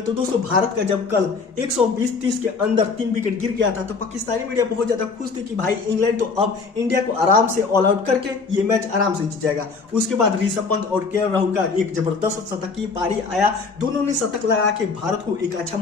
तो दोस्तों भारत का जब कल 120-30 के अंदर 3 विकेट गिर गया था तो पाकिस्तानी मीडिया बहुत ज्यादा खुश थी कि भाई इंग्लैंड तो अब इंडिया को आराम से ऑल आउट करके ये मैच आराम से जीत जाएगा। उसके बाद ऋषभ पंत और केएल राहुल का एक जबरदस्त शतकीय पारी आया, दोनों ने शतक लगा के भारत को एक अच्छा